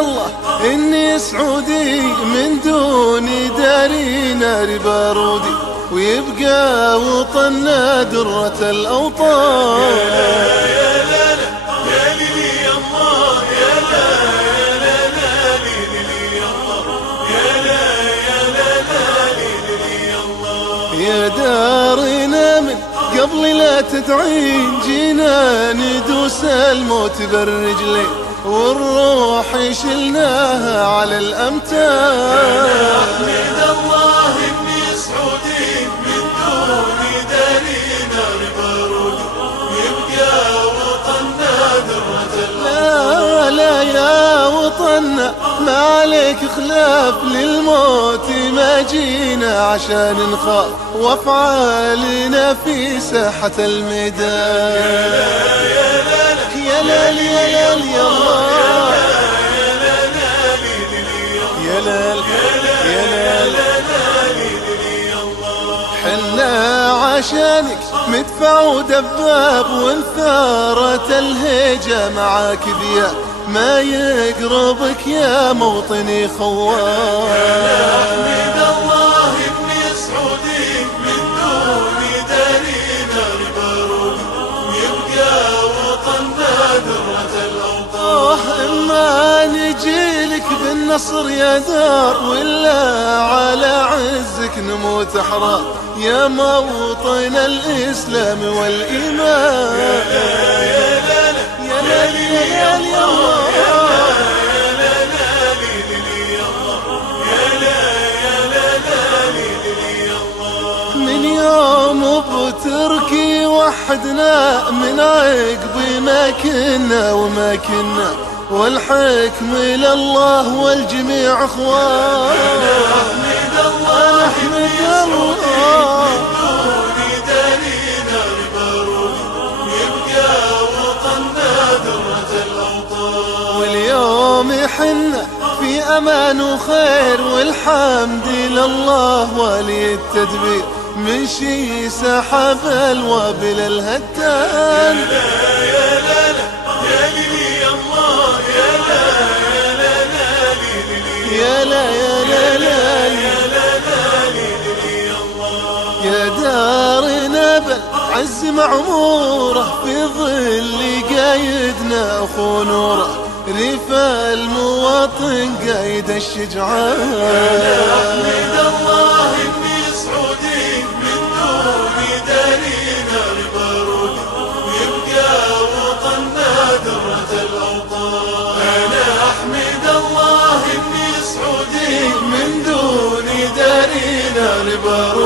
الله إني سعودي من دون داري نار بارودي، ويبقى وطننا درة الأوطان. يا لا لا يا ليلي يا الله، يا لا يا لا لا ليلي يا الله، يا لا يا لا لا ليلي يا الله. يا دارنا من قبل لا تدعين، جينا ندوس الموت بالرجلين، والروح شلناها على الأمتار. أحمد الله إني سعودي من دون داري نار بارودي، ويبقى وطننا درة لا لا يا وطننا ما عليك خلاف، للموت ما جينا عشان نخاف، وافعالنا في ساحة الميدان. يا لا يا ليل يا ليل يا الله، يا ليل يا ليل، حنا عشانك مدفع ودباب، وانثارت الهيجة معاك ذياب، ما يقربك يا موطني خوان. أحمد الله إني سعودي من دون داري نار بارودي، ويبقى وطننا درة الأوطان. إما نجيلك بالنصر يا دار، ولا على عزك نموت أحرار، يا موطن الإسلام والإيمان. يا لا لا يا ليل يا ليل يا الله، يا لا لا ليلي يا الله، يا لا يا لا لا ليلي يا الله. من يوم بتركي وحدنا، من عقب ما كنا وما كنا، والحكم لله والجميع اخوان. أحمد الله إني سعودي من دون داري نار بارودي، ويبقى وطننا درة الأوطان. واليوم حنا في امان وخير، والحمد لله ولي التدبير، من شي سحب الوابل الهتان. يا لا لا يا ليلي يا الله، يا لا يا لا لا ليلي يا لا يا لا لا يا لا لا ليلي يا الله. يا دارنا بالعز معمورة، في ظل قايدنا أخو نوره، ريف المواطن قايد الشجعان. أحمد الله إني سعودي من دون داري نار بارودي، ويبقى وطننا درة الأوطان. أنا أحمد الله إني سعودي من دون داري نار بارودي.